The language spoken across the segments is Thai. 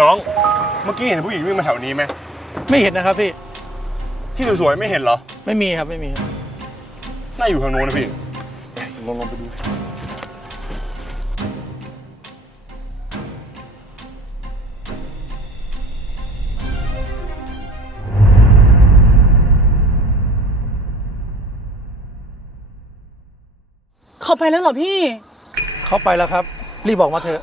น้อง เมื่อกี้เห็นผู้หญิงวิ่งมาแถวนี้ไหมไม่เห็นนะครับพี่ ที่สวยๆไม่เห็นเหรอ ไม่มีครับไม่มีน่าอยู่ทางโน้นนะพี่ลองลองไปดู เขาไปแล้วเหรอพี่ เขาไปแล้วครับ รีบบอกมาเถอะ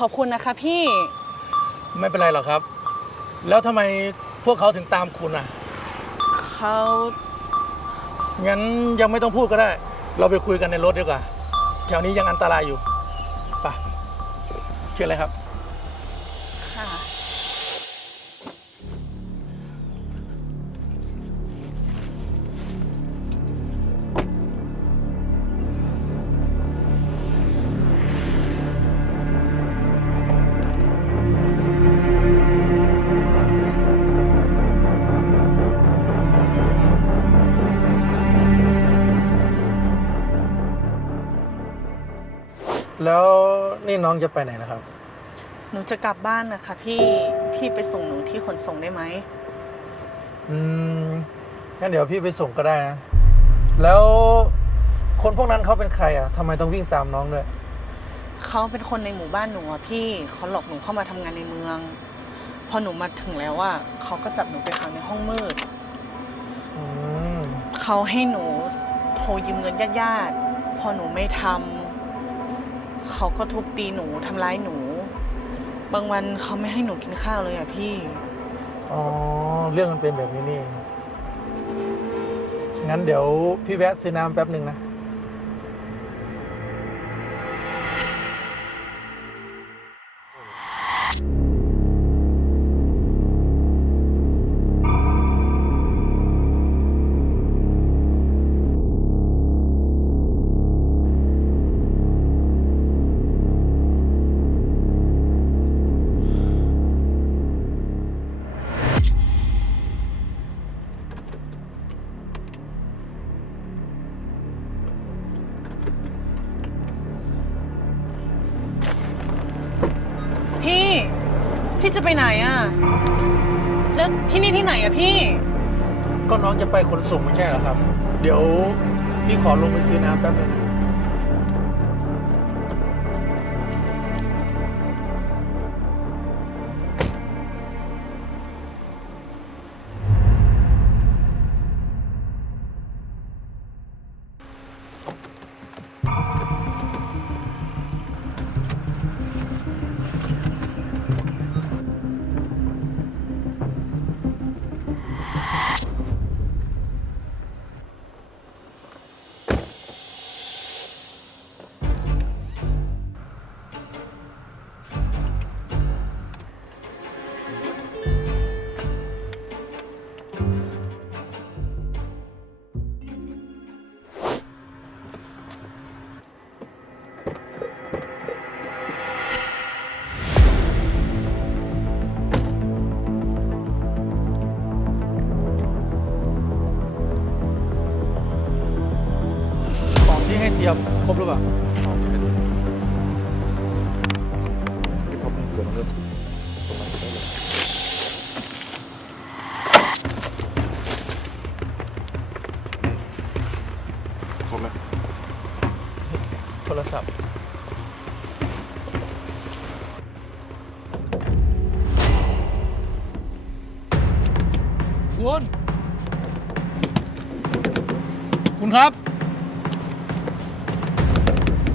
ขอบคุณนะคะพี่ ไม่เป็นไรหรอกครับ แล้วทำไมพวกเขาถึงตามคุณอะ เขางั้นยังไม่ต้องพูดก็ได้ เราไปคุยกันในรถดีกว่า แถวนี้ยังอันตรายอยู่ไปเชื่อเลยครับ แล้วนี่น้องจะไปไหนนะครับ หนูจะกลับบ้านนะคะพี่พี่ไปส่งหนูที่ขนส่งได้ไหม อืมงั้นเดี๋ยวพี่ไปส่งก็ได้นะ แล้วคนพวกนั้นเขาเป็นใครอะทำไมต้องวิ่งตามน้องด้วย เขาเป็นคนในหมู่บ้านหนูอะพี่เขาหลอกหนูเข้ามาทำงานในเมือง พอหนูมาถึงแล้วอะเขาก็จับหนูไปขังในห้องมืด อืม เขาให้หนูโทรยืมเงินญาติๆพอหนูไม่ทำ เขาก็ทุบตีหนูทำร้ายหนู บางวันเขาไม่ให้หนูกินข้าวเลยอะพี่ อ๋อ เรื่องมันเป็นแบบนี้นี่เองงั้นเดี๋ยวพี่แวะซื้อน้ำแป๊บหนึ่งนะ พี่ พี่จะไปไหนอะแล้วที่นี่ที่ไหนอะพี่ ก็น้องจะไปขนส่งไม่ใช่เหรอครับ เดี๋ยวพี่ขอลงไปซื้อน้ำแป๊บหนึงนะ ครบไหมโทรศัพท์คุณคุณครับ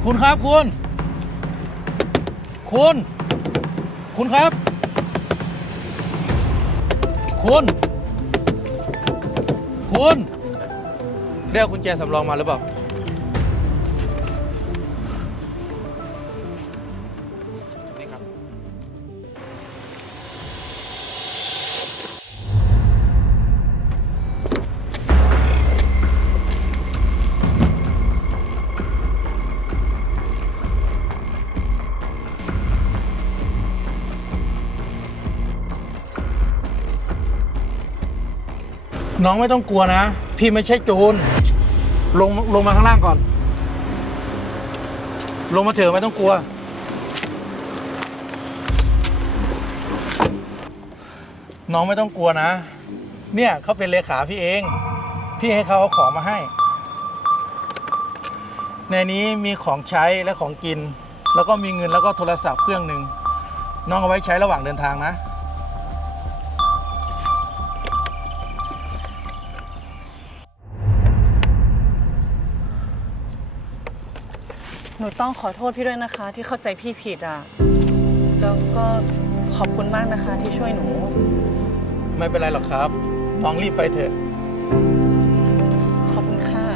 คุณครับคุณ คุณ คุณครับ คุณ คุณ ได้เอากุญแจสำรองมาหรือเปล่า น้องไม่ต้องกลัวนะ พี่ไม่ใช่โจรลงลงมาข้างล่างก่อน ลงมาเถอะไม่ต้องกลัว น้องไม่ต้องกลัวนะ เนี่ยเขาเป็นเลขาพี่เอง พี่ให้เขาเอาของมาให้ ในนี้มีของใช้และของกิน แล้วก็มีเงินแล้วก็โทรศัพท์เครื่องหนึ่งน้องเอาไว้ใช้ระหว่างเดินทางนะ หนูต้องขอโทษพี่ด้วยนะคะ ที่เข้าใจพี่ผิดอะ แล้วก็ขอบคุณมากนะคะที่ช่วยหนู ไม่เป็นไรหรอกครับ น้องรีบไปเถอะ ขอบคุณค่ะ